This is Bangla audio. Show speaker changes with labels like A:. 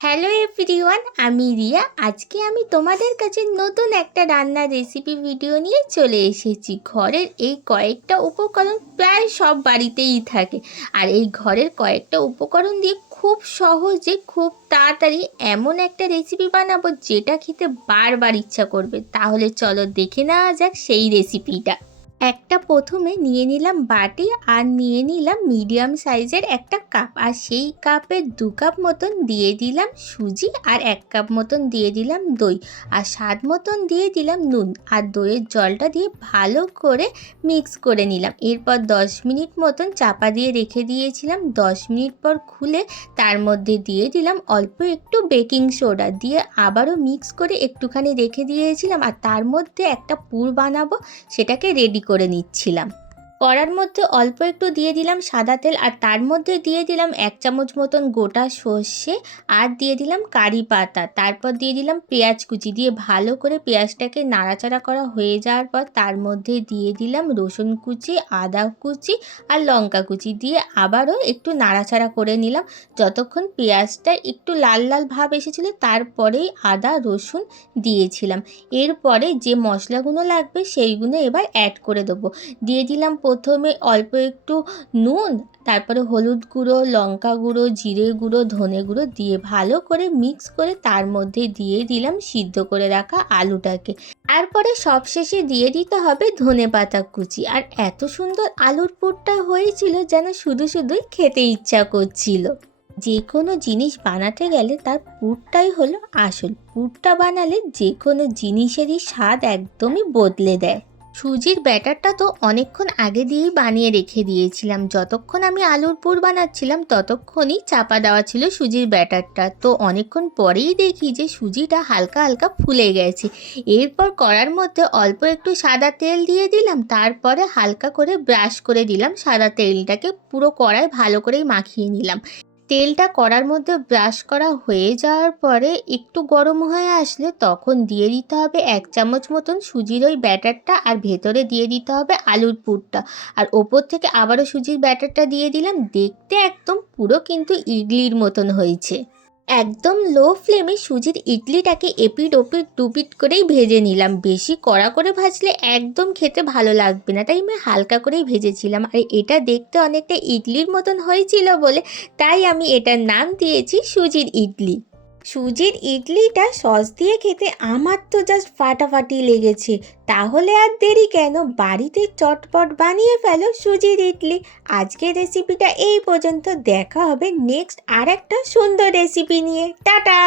A: হ্যালো এভরিওয়ান আমি রিয়া। আজকে আমি তোমাদের কাছে নতুন একটা রান্নার রেসিপি ভিডিও নিয়ে চলে এসেছি। ঘরের এই কয়েকটা উপকরণ প্রায় সব বাড়িতেই থাকে। আর এই ঘরের কয়েকটা উপকরণ দিয়ে খুব সহজে, খুব তাড়াতাড়ি এমন একটা রেসিপি বানাবো যেটা খেতে বারবার ইচ্ছা করবে। তাহলে চলো দেখে নেওয়া যাক সেই রেসিপিটা একটা প্রথমে নিয়ে নিলাম বাটি আর নিয়ে নিলাম মিডিয়াম সাইজের একটা কাপ। আর সেই কাপের দু কাপ মতন দিয়ে দিলাম সুজি আর এক কাপ মতন দিয়ে দিলাম দই। আর স্বাদ মতন দিয়ে দিলাম নুন। আর দইয়ের জলটা দিয়ে ভালো করে মিক্স করে নিলাম। এরপর দশ মিনিট মতন চাপা দিয়ে রেখে দিয়েছিলাম। দশ মিনিট পর খুলে তার মধ্যে দিয়ে দিলাম অল্প একটু বেকিং সোডা। দিয়ে আবারও মিক্স করে একটুখানি রেখে দিয়েছিলাম। আর তার মধ্যে একটা পুর বানাবো, সেটাকে রেডি করে নিচ্ছিলাম। কড়ার মধ্যে অল্প একটু দিয়ে দিলাম সাদা তেল আর তার মধ্যে দিয়ে দিলাম এক চামচ মতন গোটা সর্ষে আর দিয়ে দিলাম কারি পাতা। তারপর দিয়ে দিলাম পেঁয়াজ কুচি দিয়ে ভালো করে পেঁয়াজটাকে নাড়াচাড়া করা হয়ে যাওয়ার পর তার মধ্যে দিয়ে দিলাম রসুন কুচি, আদা কুচি আর লঙ্কা কুচি দিয়ে আবারও একটু নাড়াচাড়া করে নিলাম। যতক্ষণ পেঁয়াজটা একটু লাল লাল ভাব এসেছিল তারপরেই আদা, রসুন দিয়েছিলাম। এরপরে যে মশলাগুলো লাগবে সেইগুলো এবার অ্যাড করে দেবো। দিয়ে দিলাম প্রথমে অল্প একটু নুন, তারপরে হলুদ গুঁড়ো, লঙ্কা গুঁড়ো, জিরে গুঁড়ো, ধনে গুঁড়ো দিয়ে ভালো করে মিক্স করে তার মধ্যে দিয়ে দিলাম সিদ্ধ করে রাখা আলুটাকে। তারপরে সবশেষে দিয়ে দিতে হবে ধনে পাতা কুচি। আর এত সুন্দর আলুর পুরটা হয়েছিল যেন শুধু শুধুই খেতে ইচ্ছা করছিল। যে কোনো জিনিস বানাতে গেলে তার পুরটাই হলো আসল। পুরটা বানালে যে কোনো জিনিসেরই স্বাদ একদমই বদলে দেয়। সুজির ব্যাটারটা তো অনেকক্ষণ আগে দিয়েই বানিয়ে রেখে দিয়েছিলাম। যতক্ষণ আমি আলুর পুর বানাচ্ছিলাম, ততক্ষণই চাপা দেওয়া ছিল সুজির ব্যাটারটা। তো অনেকক্ষণ পরেই দেখি যে সুজিটা হালকা হালকা ফুলে গেছে। এরপর কড়ার মধ্যে অল্প একটু সাদা তেল দিয়ে দিলাম, তারপরে হালকা করে ব্রাশ করে দিলাম, সাদা তেলটাকে পুরো কড়ায় ভালো করেই মাখিয়ে নিলাম। তেলটা কড়ার মধ্যে ব্রাশ করা হয়ে যাওয়ার পরে একটু গরম হয়ে আসলে তখন দিয়ে দিতে হবে এক চামচ মতন সুজির ওই ব্যাটারটা আর ভেতরে দিয়ে দিতে হবে আলুর পুরটা। আর ওপর থেকে আবারও সুজির ব্যাটারটা দিয়ে দিলাম, দেখতে একদম পুরো কিন্তু ইডলির মতন হয়েছে। একদম লো ফ্লেমে সুজির ইডলিটাকে এপিট ওপিট দুপিট করেই ভেজে নিলাম। বেশি কড়া করে ভাজলে একদম খেতে ভালো লাগবে না, তাই আমি হালকা করেই ভেজেছিলাম। আর এটা দেখতে অনেকটা ইডলির মতন হয়েছিল বলে, তাই আমি এটার নাম দিয়েছি সুজির ইডলি। সুজির ইডলিটা সস দিয়ে খেতে আমার তো জাস্ট ফাটাফাটি লেগেছে। তাহলে আর দেরি কেন? বাড়িতে চটপট বানিয়ে ফেলো সুজির ইডলি। আজকের রেসিপিটা এই পর্যন্ত। দেখা হবে নেক্সট আর একটা সুন্দর রেসিপি নিয়ে। টাটা!